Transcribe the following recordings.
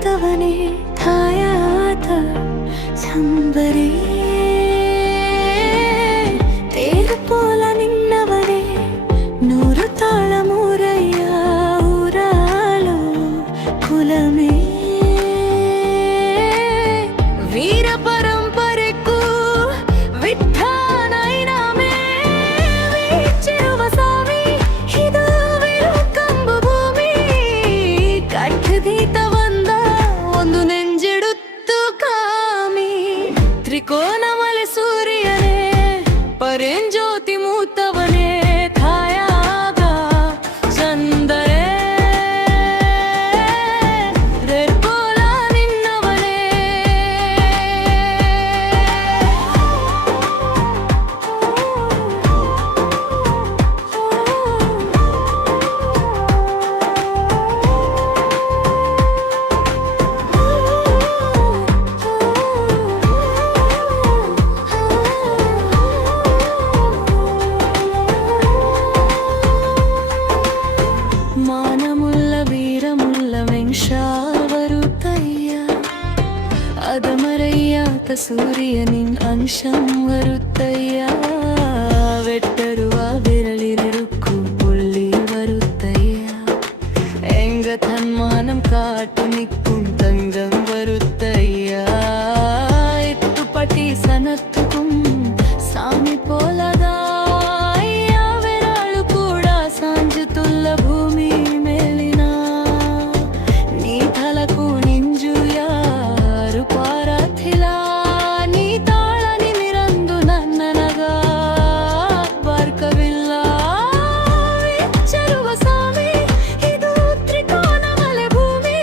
ಮೂತವನೇ ಛಾಯಾತ ಚಂಬರೇ ತೇರುಪೋಲ ನಿನ್ನವನೇ ನೂರು ತಾಳ ಮೂರಯ್ಯ ಊರಾಳು ಕುಲಮೇ ವೀರ ಪರಂಪರೆಗೂ ವಿಠ್ಠಲನೈನಮೇ ವೀಚಿರುವ ಸ್ವಾಮಿ ಇದು ವಿರುಕಂಬ ಭೂಮಿ ಕಟ್ಟದೀತ ಬಂದ ಒಂದು ನೆಂಜಿಡುತ್ತು ಕಾಮಿ ತ್ರಿಕೋನಮಲೆ ಸೂರ್ಯನೇ ಪರಂಜ್ಯೋತಿ ಮೂತವನೇ ಛಾಯಾಗ ಚಂದರೇ ರೆಡ್ಪೋಲ ನಿನ್ನವನೇ ಮಾನముల్ల వీరముల్ల ವೆಂಶಾವರುತ್ತಯ್ಯ ಅದಮರಯ್ಯಾತ ಸೂರ್ಯನಿನ್ ಅಂಶಂ ವರುತ್ತಯ್ಯ വെട്ടരുവ വിരളിരടുക്കു പുള്ളി വരുത്തയ്യ എങ്ക തന്മാനം കാട്ടു നിൽക്കും തങ്കം വരുത്തയ്യ എത്തുപട്ടി സനത്തുക്കും സാമി പോലതാ ಯಾವೆರಾಳು ಕೂಡ ಸಾಂಜುತುಲ್ಲ ಭೂಮಿ ಮೇಲಿನ ನೀ ತಲಕು ನಿಂಜು ಯಾರು ಪಾರಥಿಲ ನೀ ತಾಳ ನಿಮಿರಂದು ನನ್ನನಗ ಬಾರ್ಕವಿಲ್ಲ ಎಚ್ಚರುವ ಸ್ವಾಮಿ ಇದು ತ್ರಿಕೋನಮಲೆ ಭೂಮಿ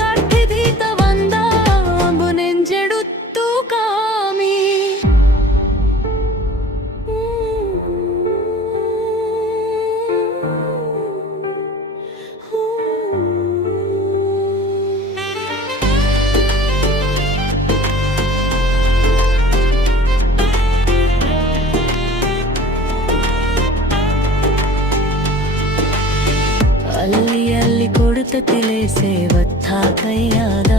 ಕಟ್ಟಿದೀತ ಬಂದ ಅಂಬು ನೆಂಜೆಡುತ್ತು ಕಾಮಿ ಅಲ್ಲಿ ಅಲ್ಲಿ ಕೊಡುತ್ತ ತಿಳಿಸೆ ಒತ್ತ ಕೈಯಾದ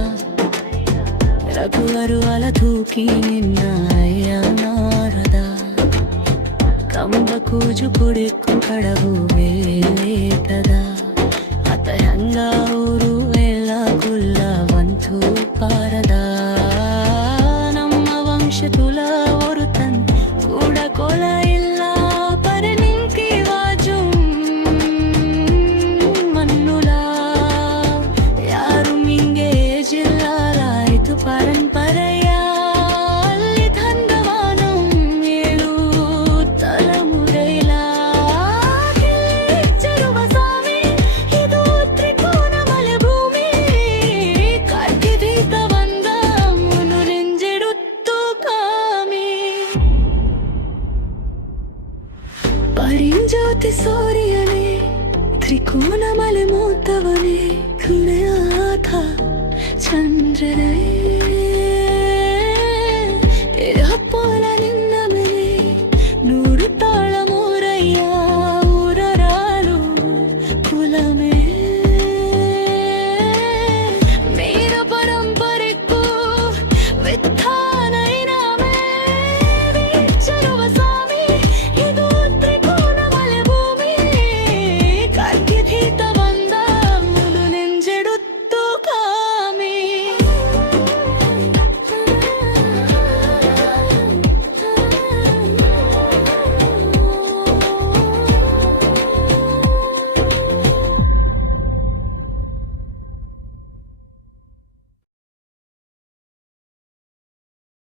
ರಘುವರು ಅಲ ತೂಕಿ ನಿನ್ನ ಅಯ್ಯನಾರದ ಕಂಬ ಕೂಜು ಕುಡೆಕ್ಕು ಕಡವು ವೇಲೇಟದ ಅತ ಹಂಗ ಊರು ಎಲ್ಲ ಕುಲ್ಲ ವಂತು ಪಾರದ ನಮ್ಮ ವಂಶ ತುಲ ಒರುತನ್ ಕೂಡ ಕೊಲ ಇಲ್ಲ ಪರೆ ನಿಂಕಿ ವಾಜು ಮನ್ನುಲ ಯಾರು ಮಿಂಗೆ ಜಿಲ್ಲಾಲಾಯಿತು ಪರಂಪರೆಯ ಅಲ್ಲಿ ಧಂಡವಾನಂ ಏಳು ತಲಮುರೈಲ ಕಿಚ್ಚರುವ ಸ್ವಾಮಿ ಇದು ತ್ರಿಕೋನಮಲೆ ಭೂಮಿ ಕಟ್ಟಿದೀತ ಬಂದ ಮುನು ನೆಂಜೆಡುತ್ತು ಕಾಮಿ ಪರಿಂಜ್ಯೋತಿ ಸೂರ್ಯನೇ ತ್ರಿಕೋನಮಲೆ ಮೂತವನೇ ಕುಣೆಯಾಥ ಚಂದ್ರನೇ